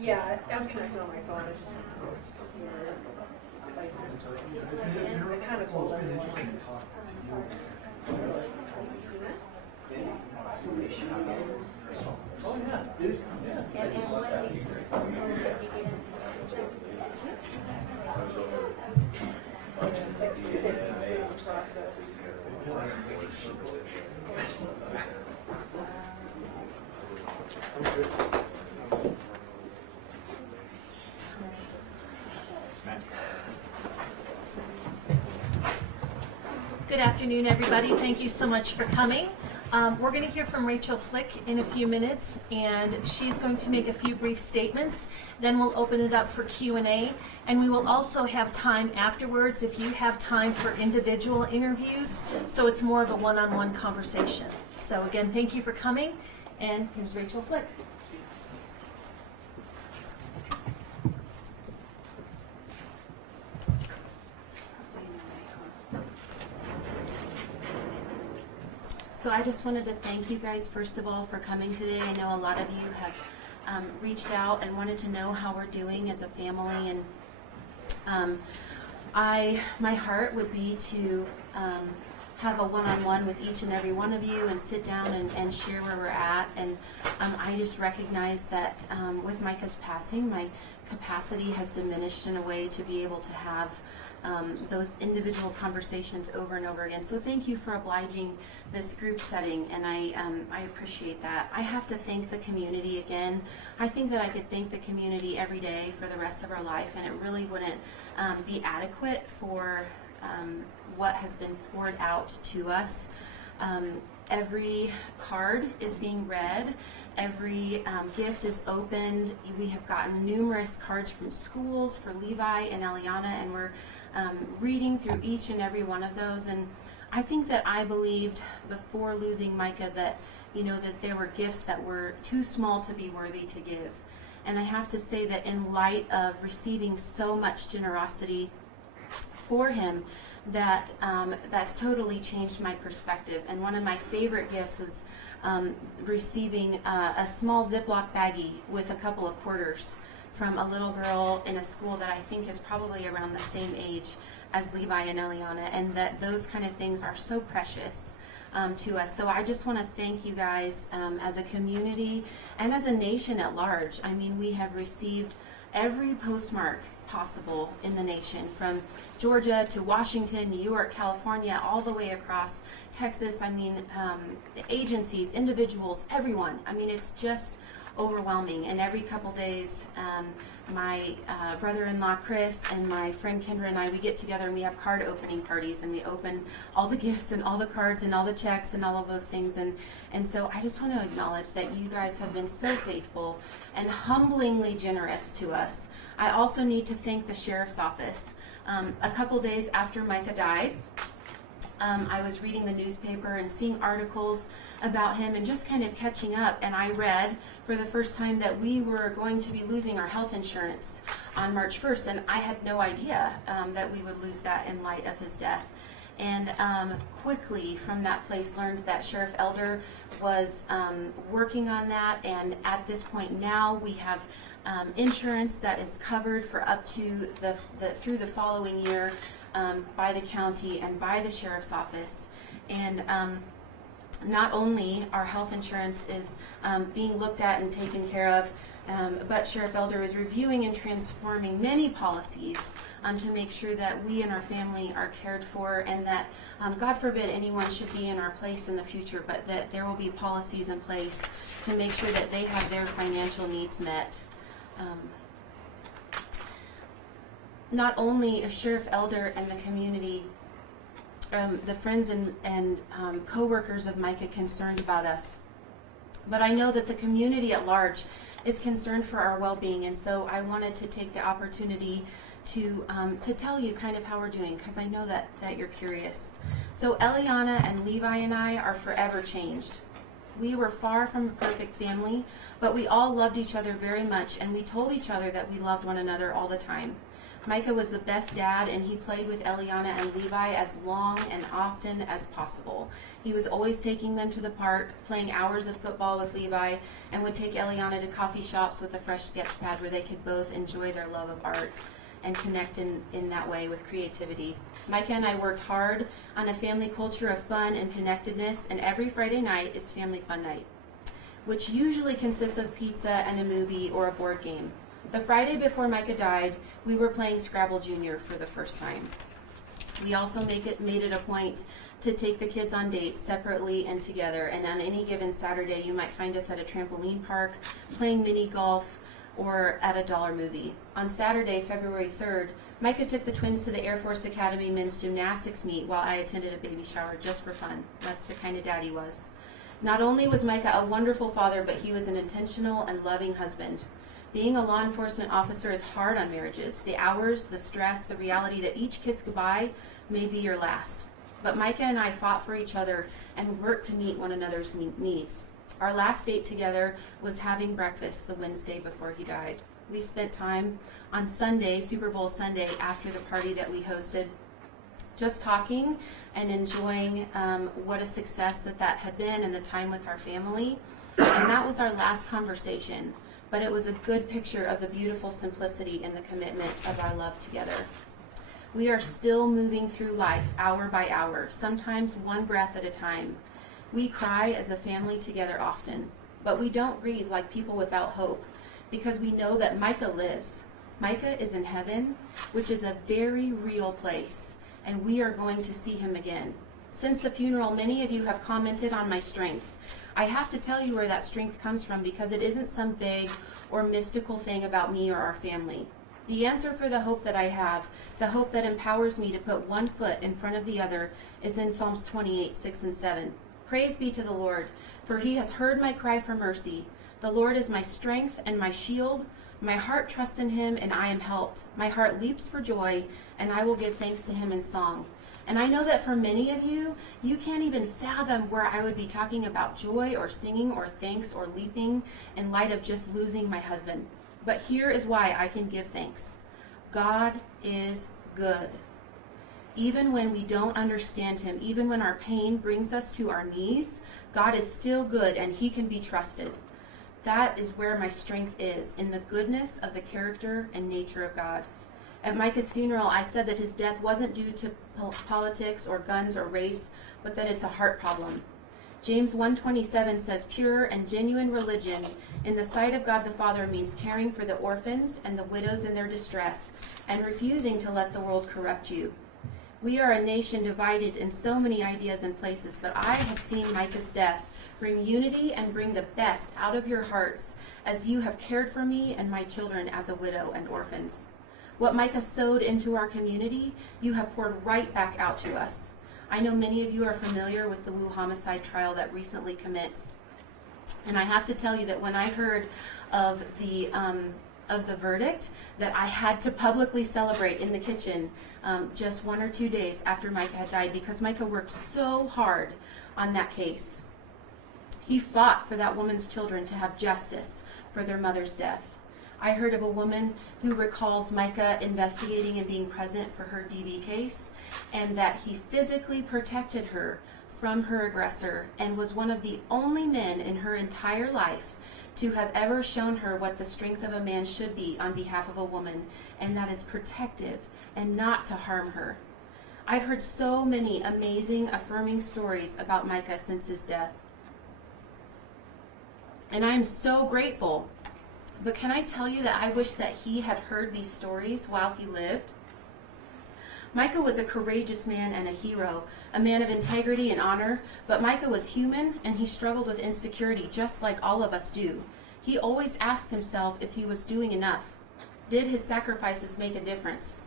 Yeah, I'm connected on my phone. I just it kind of close. Oh yeah. Good afternoon, everybody. Thank you so much for coming. We're going to hear from Rachael Flick in a few minutes, and she's going to make a few brief statements. Then we'll open it up for Q&A, and we will also have time afterwards if you have time for individual interviews, so it's more of a one-on-one conversation. So again, thank you for coming, and here's Rachael Flick. So I just wanted to thank you guys, first of all, for coming today. I know a lot of you have reached out and wanted to know how we're doing as a family, and my heart would be to have a one-on-one with each and every one of you and sit down and share where we're at. And I just recognize that with Micah's passing, my capacity has diminished in a way to be able to have those individual conversations over and over again. So thank you for obliging this group setting, and I appreciate that. I have to thank the community again. I think that I could thank the community every day for the rest of our life, and it really wouldn't be adequate for what has been poured out to us. Every card is being read. Every gift is opened. We have gotten numerous cards from schools for Levi and Eliana, and we're reading through each and every one of those. And I think that I believed before losing Micah that, that there were gifts that were too small to be worthy to give. And I have to say that in light of receiving so much generosity for him, that's totally changed my perspective. And one of my favorite gifts is receiving a small Ziploc baggie with a couple of quarters from a little girl in a school that I think is probably around the same age as Levi and Eliana, and that those kind of things are so precious to us. So I just want to thank you guys as a community and as a nation at large. I mean, we have received every postmark possible in the nation, from Georgia to Washington, New York, California, all the way across Texas. I mean, agencies, individuals, everyone. I mean, it's just overwhelming. And every couple days, my brother-in-law Chris and my friend Kendra and I, we get together and we have card opening parties, and we open all the gifts and all the cards and all the checks and all of those things. And so I just want to acknowledge that you guys have been so faithful and humblingly generous to us. I also need to thank the Sheriff's Office. A couple days after Micah died, I was reading the newspaper and seeing articles about him and just kind of catching up, and I read for the first time that we were going to be losing our health insurance on March 1st, and I had no idea that we would lose that in light of his death. And quickly from that place learned that Sheriff Elder was working on that, and at this point now we have insurance that is covered for up to through the following year by the county and by the Sheriff's Office. And not only our health insurance is being looked at and taken care of, but Sheriff Elder is reviewing and transforming many policies to make sure that we and our family are cared for, and that, God forbid, anyone should be in our place in the future, but that there will be policies in place to make sure that they have their financial needs met. not only a sheriff elder and the community, the friends and co-workers of Micah concerned about us, but I know that the community at large is concerned for our well-being, and so I wanted to take the opportunity to tell you kind of how we're doing, because I know that you're curious. So Eliana and Levi and I are forever changed. We were far from a perfect family, but we all loved each other very much, and we told each other that we loved one another all the time. Micah was the best dad, and he played with Eliana and Levi as long and often as possible. He was always taking them to the park, playing hours of football with Levi, and would take Eliana to coffee shops with a fresh sketch pad where they could both enjoy their love of art and connect in that way with creativity. Micah and I worked hard on a family culture of fun and connectedness, and every Friday night is family fun night, which usually consists of pizza and a movie or a board game. The Friday before Micah died, we were playing Scrabble Junior for the first time. We also made it a point to take the kids on dates separately and together, and on any given Saturday you might find us at a trampoline park, playing mini golf, or at a dollar movie. On Saturday, February 3rd, Micah took the twins to the Air Force Academy men's gymnastics meet while I attended a baby shower just for fun. That's the kind of dad he was. Not only was Micah a wonderful father, but he was an intentional and loving husband. Being a law enforcement officer is hard on marriages. The hours, the stress, the reality that each kiss goodbye may be your last. But Micah and I fought for each other and worked to meet one another's needs. Our last date together was having breakfast the Wednesday before he died. We spent time on Sunday, Super Bowl Sunday, after the party that we hosted, just talking and enjoying what a success that had been and the time with our family. And that was our last conversation. But it was a good picture of the beautiful simplicity and the commitment of our love together. We are still moving through life hour by hour, sometimes one breath at a time. We cry as a family together often, but we don't grieve like people without hope, because we know that Micah lives. Micah is in heaven, which is a very real place, and we are going to see him again. Since the funeral, many of you have commented on my strength. I have to tell you where that strength comes from, because it isn't some vague or mystical thing about me or our family. The answer for the hope that I have, the hope that empowers me to put one foot in front of the other, is in Psalms 28, 6 and 7. Praise be to the Lord, for he has heard my cry for mercy. The Lord is my strength and my shield. My heart trusts in him, and I am helped. My heart leaps for joy, and I will give thanks to him in song. And I know that for many of you, you can't even fathom where I would be talking about joy or singing or thanks or leaping in light of just losing my husband. But here is why I can give thanks. God is good. Even when we don't understand him, even when our pain brings us to our knees, God is still good and he can be trusted. That is where my strength is, in the goodness of the character and nature of God. At Micah's funeral, I said that his death wasn't due to politics or guns or race, but that it's a heart problem. James 1:27 says, pure and genuine religion in the sight of God the Father means caring for the orphans and the widows in their distress and refusing to let the world corrupt you. We are a nation divided in so many ideas and places, but I have seen Micah's death bring unity and bring the best out of your hearts as you have cared for me and my children as a widow and orphans. What Micah sowed into our community, you have poured right back out to us. I know many of you are familiar with the Wu homicide trial that recently commenced. And I have to tell you that when I heard of the verdict, that I had to publicly celebrate in the kitchen just 1 or 2 days after Micah had died, because Micah worked so hard on that case. He fought for that woman's children to have justice for their mother's death. I heard of a woman who recalls Micah investigating and being present for her DV case, and that he physically protected her from her aggressor and was one of the only men in her entire life to have ever shown her what the strength of a man should be on behalf of a woman, and that is protective and not to harm her. I've heard so many amazing, affirming stories about Micah since his death. And I am so grateful. But can I tell you that I wish that he had heard these stories while he lived? Micah was a courageous man and a hero, a man of integrity and honor, but Micah was human and he struggled with insecurity just like all of us do. He always asked himself if he was doing enough. Did his sacrifices make a difference?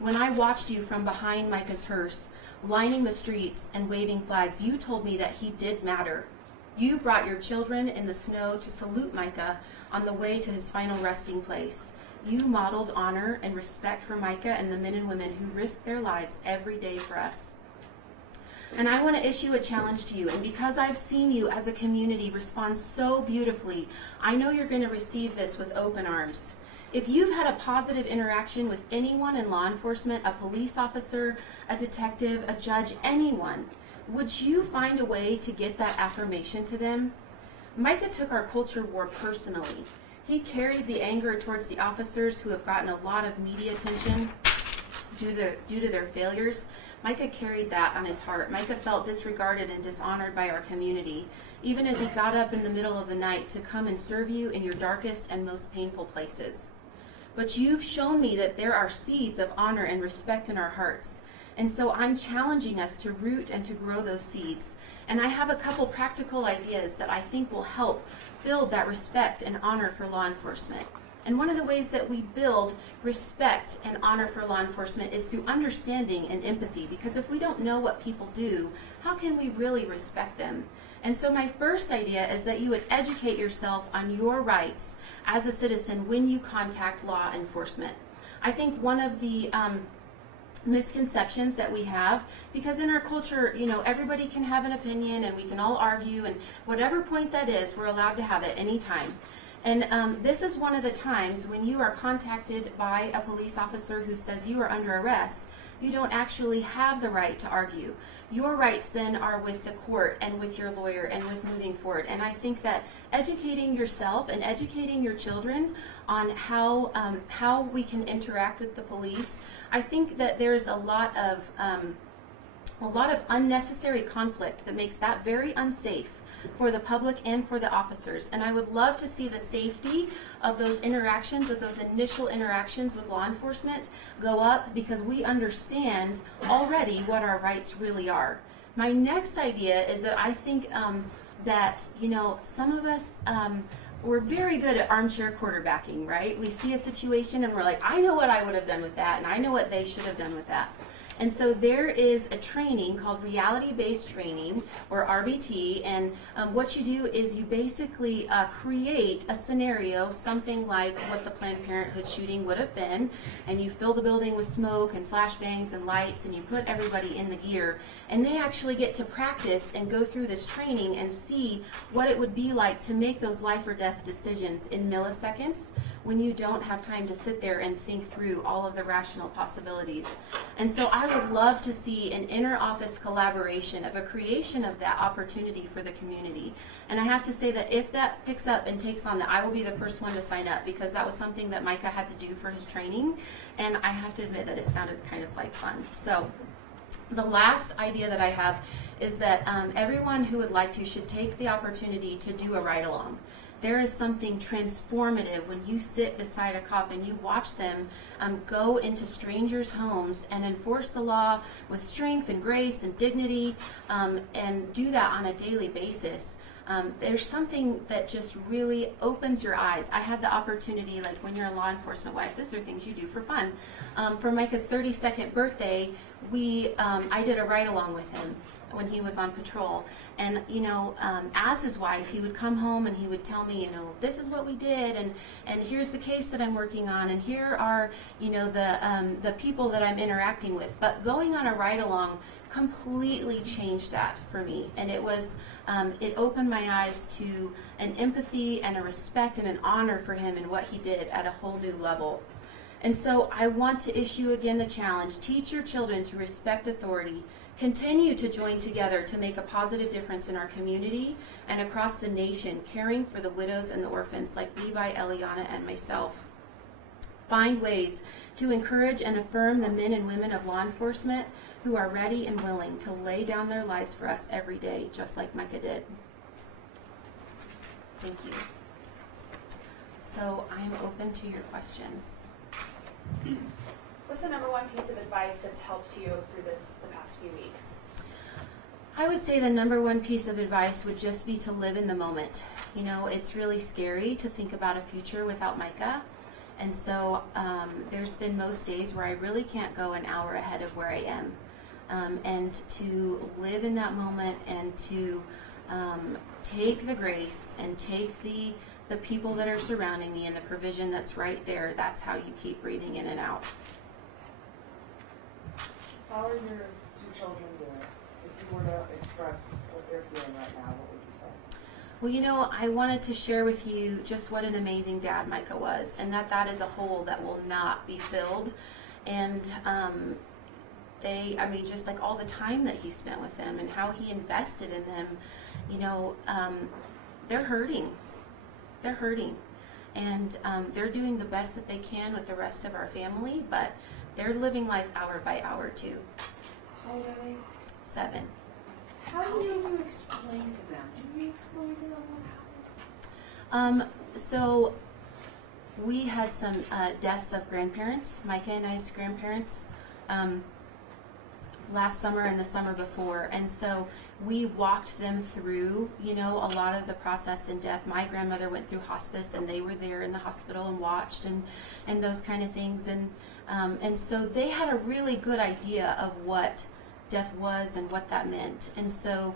When I watched you from behind Micah's hearse, lining the streets and waving flags, you told me that he did matter. You brought your children in the snow to salute Micah on the way to his final resting place. You modeled honor and respect for Micah and the men and women who risk their lives every day for us. And I want to issue a challenge to you. And because I've seen you as a community respond so beautifully, I know you're going to receive this with open arms. If you've had a positive interaction with anyone in law enforcement, a police officer, a detective, a judge, anyone, would you find a way to get that affirmation to them? Micah took our culture war personally. He carried the anger towards the officers who have gotten a lot of media attention due to their failures. Micah carried that on his heart. Micah felt disregarded and dishonored by our community, even as he got up in the middle of the night to come and serve you in your darkest and most painful places. But you've shown me that there are seeds of honor and respect in our hearts. And so I'm challenging us to root and to grow those seeds. And I have a couple practical ideas that I think will help build that respect and honor for law enforcement. And one of the ways that we build respect and honor for law enforcement is through understanding and empathy. Because if we don't know what people do, how can we really respect them? And so my first idea is that you would educate yourself on your rights as a citizen when you contact law enforcement. I think one of the misconceptions that we have, because in our culture, you know, everybody can have an opinion and we can all argue, and whatever point that is, we're allowed to have it anytime. And this is one of the times when you are contacted by a police officer who says you are under arrest, you don't actually have the right to argue. Your rights then are with the court and with your lawyer and with moving forward. And I think that educating yourself and educating your children on how we can interact with the police, I think that there's a lot of unnecessary conflict that makes that very unsafe for the public and for the officers. And I would love to see the safety of those interactions, of those initial interactions with law enforcement go up, because we understand already what our rights really are. My next idea is that I think that, you know, some of us, we're very good at armchair quarterbacking, right? We see a situation and we're like, I know what I would have done with that, and I know what they should have done with that. And so there is a training called reality-based training, or RBT, and what you do is you basically create a scenario, something like what the Planned Parenthood shooting would have been, and you fill the building with smoke and flashbangs and lights, and you put everybody in the gear, and they actually get to practice and go through this training and see what it would be like to make those life or death decisions in milliseconds when you don't have time to sit there and think through all of the rational possibilities. And so I would love to see an inter-office collaboration of a creation of that opportunity for the community. And I have to say that if that picks up and takes on, that I will be the first one to sign up, because that was something that Micah had to do for his training, and I have to admit that it sounded kind of like fun. So the last idea that I have is that everyone who would like to should take the opportunity to do a ride-along. There is something transformative when you sit beside a cop and you watch them go into strangers' homes and enforce the law with strength and grace and dignity, and do that on a daily basis. There's something that just really opens your eyes. I had the opportunity, like when you're a law enforcement wife, these are things you do for fun. For Micah's 32nd birthday, I did a ride-along with him when he was on patrol. And, you know, as his wife, he would come home and he would tell me, you know, this is what we did, and here's the case that I'm working on, and here are, you know, the people that I'm interacting with. But going on a ride-along completely changed that for me. And it was, it opened my eyes to an empathy and a respect and an honor for him and what he did at a whole new level. And so I want to issue again the challenge: teach your children to respect authority. Continue to join together to make a positive difference in our community and across the nation, caring for the widows and the orphans like Levi, Eliana, and myself. Find ways to encourage and affirm the men and women of law enforcement who are ready and willing to lay down their lives for us every day, just like Micah did. Thank you. So I'm open to your questions. What's the number one piece of advice that's helped you through the past few weeks? I would say the number one piece of advice would just be to live in the moment. You know, it's really scary to think about a future without Micah. And so there's been most days where I really can't go an hour ahead of where I am. And to live in that moment and to take the grace and take the people that are surrounding me and the provision that's right there, that's how you keep breathing in and out. How are your two children doing? If you were to express what they're feeling right now, what would you say? Well, you know, I wanted to share with you just what an amazing dad Micah was, and that is a hole that will not be filled. And just like all the time that he spent with them and how he invested in them, you know, they're hurting. They're hurting. And they're doing the best that they can with the rest of our family, but they're living life hour by hour too. How old are they? 7. How do you explain to them? Do you explain to them what happened? So we had some deaths of grandparents, Micah and I's grandparents, last summer and the summer before. And so we walked them through, you know, a lot of the process in death. My grandmother went through hospice, and they were there in the hospital and watched and those kind of things. And so they had a really good idea of what death was and what that meant. And so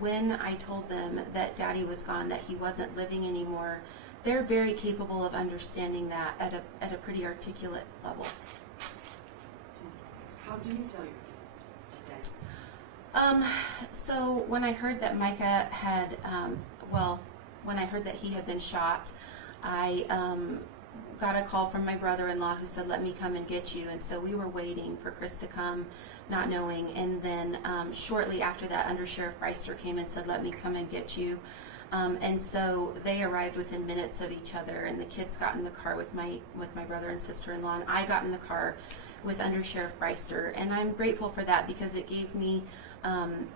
when I told them that Daddy was gone, that he wasn't living anymore, they're very capable of understanding that at a pretty articulate level. How do you tell your kids? So when I heard that Micah had, when I heard that he had been shot, I got a call from my brother-in-law who said, "Let me come and get you." And so we were waiting for Chris to come, not knowing. And then shortly after that, Under Sheriff Breister came and said, "Let me come and get you." And so they arrived within minutes of each other, and the kids got in the car with my brother and sister-in-law, and I got in the car with Under Sheriff Breister. And I'm grateful for that because it gave me 10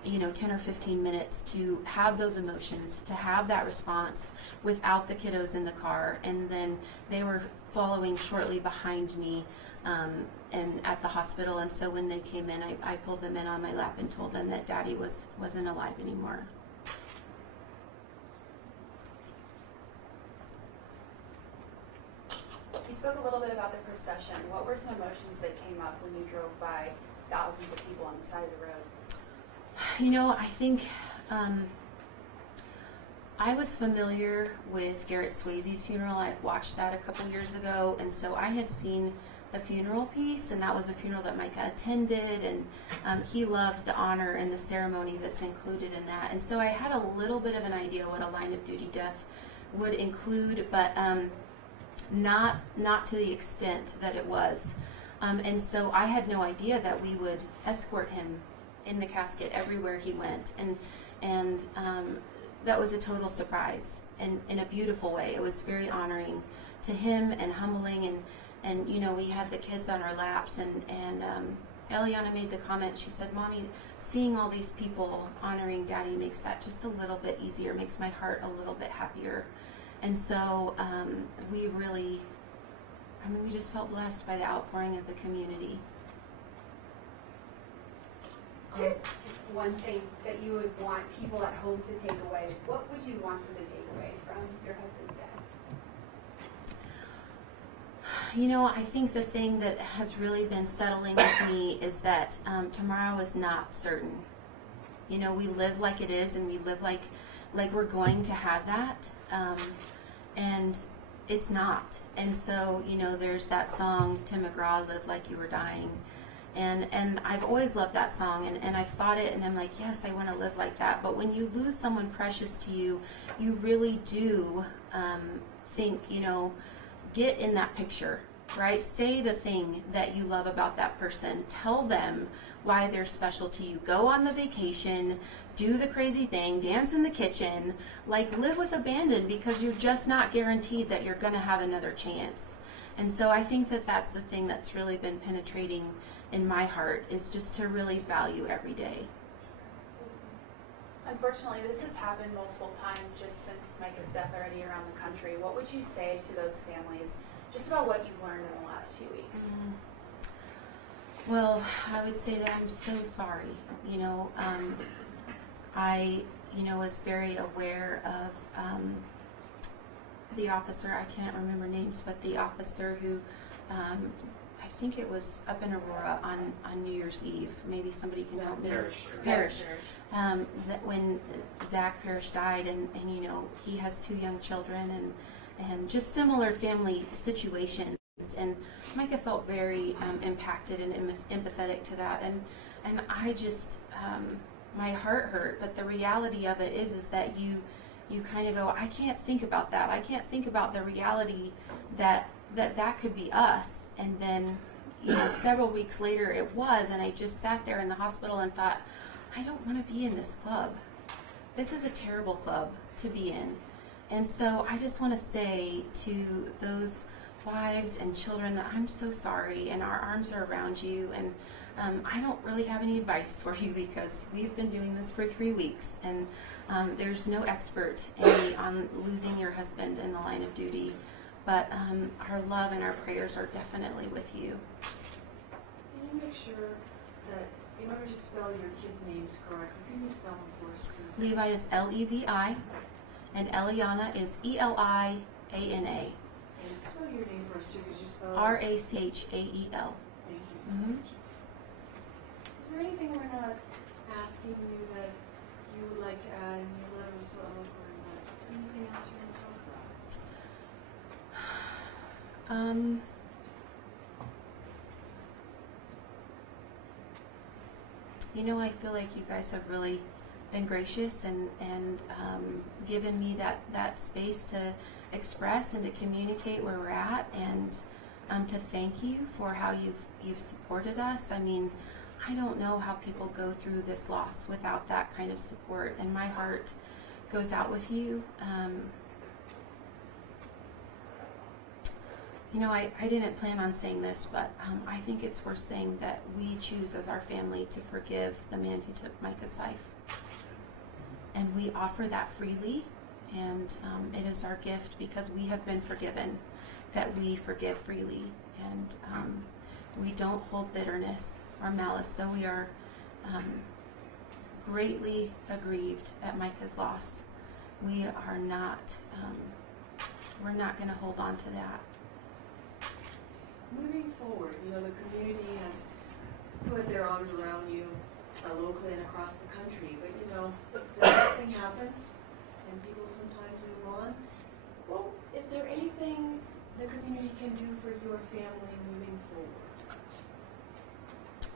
or 15 minutes to have those emotions, to have that response without the kiddos in the car. And then they were following shortly behind me and at the hospital. And so when they came in, I pulled them in on my lap and told them that Daddy wasn't alive anymore. You spoke a little bit about the procession. What were some emotions that came up when you drove by thousands of people on the side of the road? You know, I think I was familiar with Garrett Swayze's funeral. I had watched that a couple years ago, and so I had seen the funeral piece, and that was a funeral that Micah attended, and he loved the honor and the ceremony that's included in that. And so I had a little bit of an idea what a line of duty death would include, but not to the extent that it was. And so I had no idea that we would escort him in the casket everywhere he went, and that was a total surprise, and in a beautiful way. It was very honoring to him and humbling, and you know, we had the kids on our laps, and Eliana made the comment. She said, "Mommy, seeing all these people honoring Daddy makes that just a little bit easier, makes my heart a little bit happier." And so we just felt blessed by the outpouring of the community. There's one thing that you would want people at home to take away. What would you want them to take away from your husband's death? You know, I think the thing that has really been settling with me is that tomorrow is not certain. You know, we live like it is, and we live like we're going to have that, and it's not. And so, you know, there's that song, Tim McGraw, "Live Like You Were Dying." And I've always loved that song, and I've thought it, and I'm like, yes, I want to live like that. But when you lose someone precious to you, you really do think, you know, get in that picture, right? Say the thing that you love about that person. Tell them why they're special to you. Go on the vacation, do the crazy thing, dance in the kitchen, like live with abandon, because you're just not guaranteed that you're going to have another chance. And so I think that that's the thing that's really been penetrating in my heart, is just to really value every day. Unfortunately, this has happened multiple times just since Micah's death already around the country. What would you say to those families just about what you've learned in the last few weeks? Well, I would say that I'm so sorry. You know, I was very aware of the officer, I can't remember names, but the officer who, I think it was up in Aurora on New Year's Eve. Maybe somebody can help me. Parrish. That when Zach Parrish died, and you know, he has 2 young children, and just similar family situations. And Micah felt very impacted and empathetic to that, and I just, my heart hurt. But the reality of it is that you kind of go, I can't think about that. I can't think about the reality that could be us. And then, you know, several weeks later it was, and I just sat there in the hospital and thought, I don't want to be in this club. This is a terrible club to be in. And so I just want to say to those wives and children that I'm so sorry, and our arms are around you. And I don't really have any advice for you, because we've been doing this for 3 weeks, and there's no expert on losing your husband in the line of duty. But our love and our prayers are definitely with you. Can you make sure that in order to spell your kids' names correctly, can you spell them for us, please? Levi is Levi, and Eliana is Eliana. And spell your name for us too, because you spell Rachael. Thank you so Mhm. much. Is there anything we're not asking you that you would like to add in your letter so eloquent? Is there anything else you want to talk about? You know, I feel like you guys have really been gracious and given me that space to express and to communicate where we're at, and to thank you for how you've supported us. I mean, I don't know how people go through this loss without that kind of support, and my heart goes out with you. You know, I didn't plan on saying this, but I think it's worth saying that we choose as our family to forgive the man who took Micah's life. And we offer that freely, and it is our gift because we have been forgiven, that we forgive freely. And we don't hold bitterness or malice, though we are greatly aggrieved at Micah's loss. We are not, we're not going to hold on to that. Moving forward, you know, the community has put their arms around you locally and across the country, but you know, the next thing happens and people sometimes move on. Well, is there anything the community can do for your family moving forward?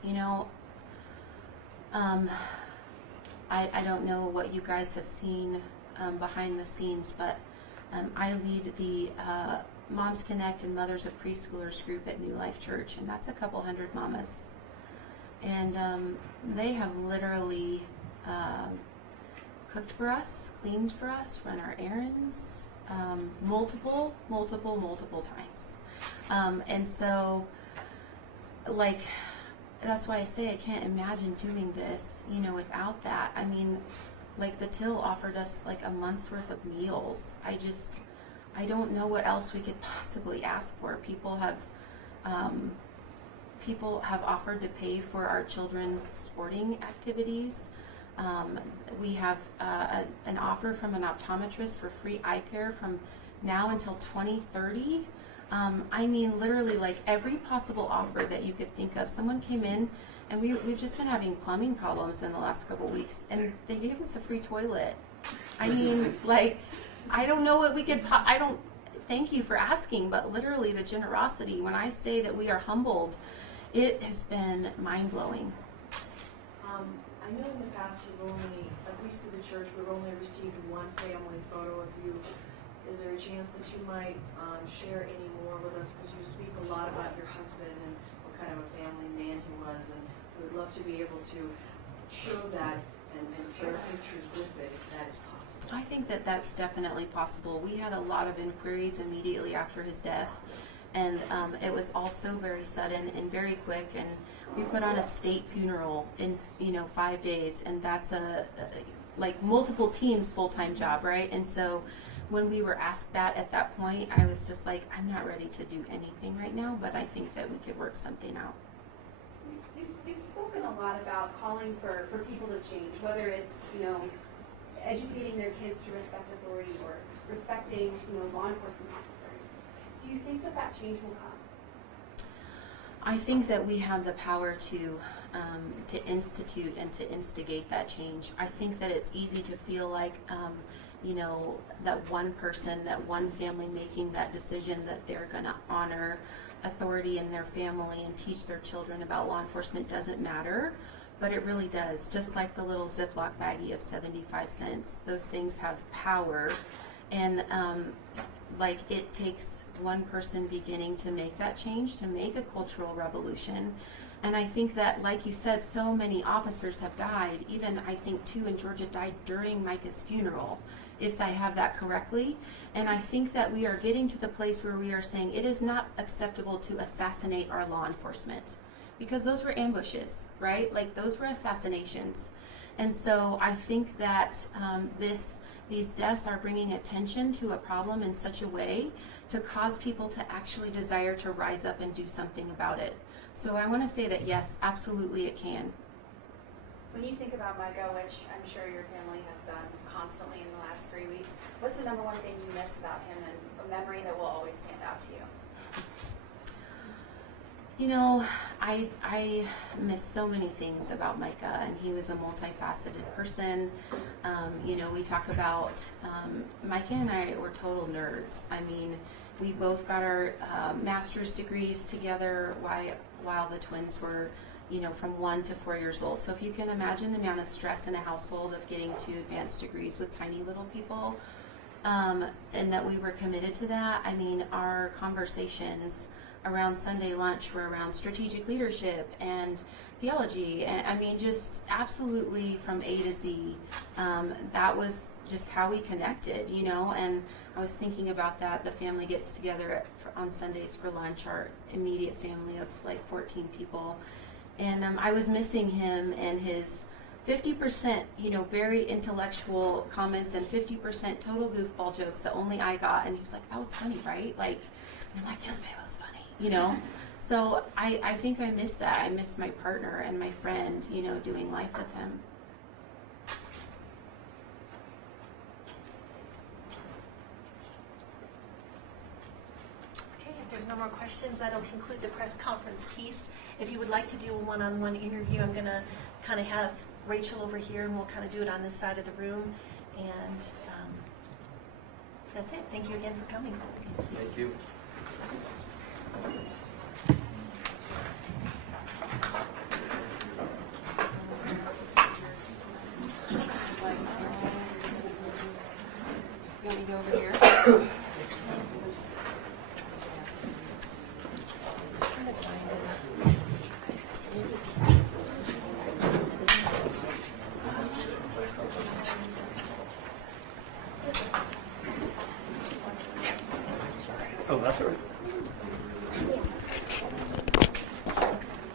You know, I don't know what you guys have seen behind the scenes, but I lead the Moms Connect and Mothers of Preschoolers group at New Life Church, and that's a couple hundred mamas. And they have literally cooked for us, cleaned for us, run our errands multiple times. And so, like, that's why I say I can't imagine doing this, you know, without that. I mean, like, the Till offered us like a month's worth of meals. I don't know what else we could possibly ask for. People have offered to pay for our children's sporting activities. We have an offer from an optometrist for free eye care from now until 2030. I mean, literally, like, every possible offer that you could think of. Someone came in, and we've just been having plumbing problems in the last couple of weeks, and they gave us a free toilet. I mean, like, I don't know what we could, thank you for asking, but literally the generosity, when I say that we are humbled, it has been mind-blowing. I know in the past you've only, at least through the church, we've only received one family photo of you. Is there a chance that you might share any more with us? Because you speak a lot about your husband and what kind of a family man he was, and we would love to be able to show that and pair pictures with it if that is possible. I think that that's definitely possible. We had a lot of inquiries immediately after his death, and it was also very sudden and very quick, and we put on a state funeral in 5 days, and that's like multiple teams full-time job, right? And so when we were asked that at that point, I was just like, I'm not ready to do anything right now, but I think that we could work something out. You've spoken a lot about calling for people to change, whether it's, educating their kids to respect authority or respecting, law enforcement officers. Do you think that that change will come? I think that we have the power to institute and to instigate that change. I think that it's easy to feel like, that one person, that one family making that decision that they're going to honor authority in their family and teach their children about law enforcement doesn't matter, but it really does. Just like the little Ziploc baggie of 75 cents, those things have power, and it takes one person beginning to make that change, to make a cultural revolution. And I think that, like you said, so many officers have died. Even, I think, 2 in Georgia died during Micah's funeral, if I have that correctly. And I think that we are getting to the place where we are saying it is not acceptable to assassinate our law enforcement, because those were ambushes, right? Like, those were assassinations. And so I think that these deaths are bringing attention to a problem in such a way to cause people to actually desire to rise up and do something about it. So I want to say that yes, absolutely it can. When you think about Micah, which I'm sure your family has done constantly in the last 3 weeks, what's the number one thing you miss about him and a memory that will always stand out to you? I miss so many things about Micah, and he was a multifaceted person. We talk about, Micah and I were total nerds. I mean, we both got our master's degrees together while the twins were, from 1 to 4 years old. So if you can imagine the amount of stress in a household of getting to advanced degrees with tiny little people, and that we were committed to that. I mean, our conversations around Sunday lunch were around strategic leadership and theology, and I mean, just absolutely from A to Z. That was just how we connected, and I was thinking about that. The family gets together on Sundays for lunch, our immediate family of like 14 people, and I was missing him and his 50%, very intellectual comments and 50% total goofball jokes that only I got. And he was like, "That was funny, right?" And I'm like, "Yes, babe, it was funny." So I think I miss that. I miss my partner and my friend, doing life with him. Okay, if there's no more questions, that'll conclude the press conference piece. If you would like to do a one-on-one interview, I'm going to kind of have Rachel over here, and we'll kind of do it on this side of the room. And that's it. Thank you again for coming. Thank you. You want me to go over here? Oh, that's all right.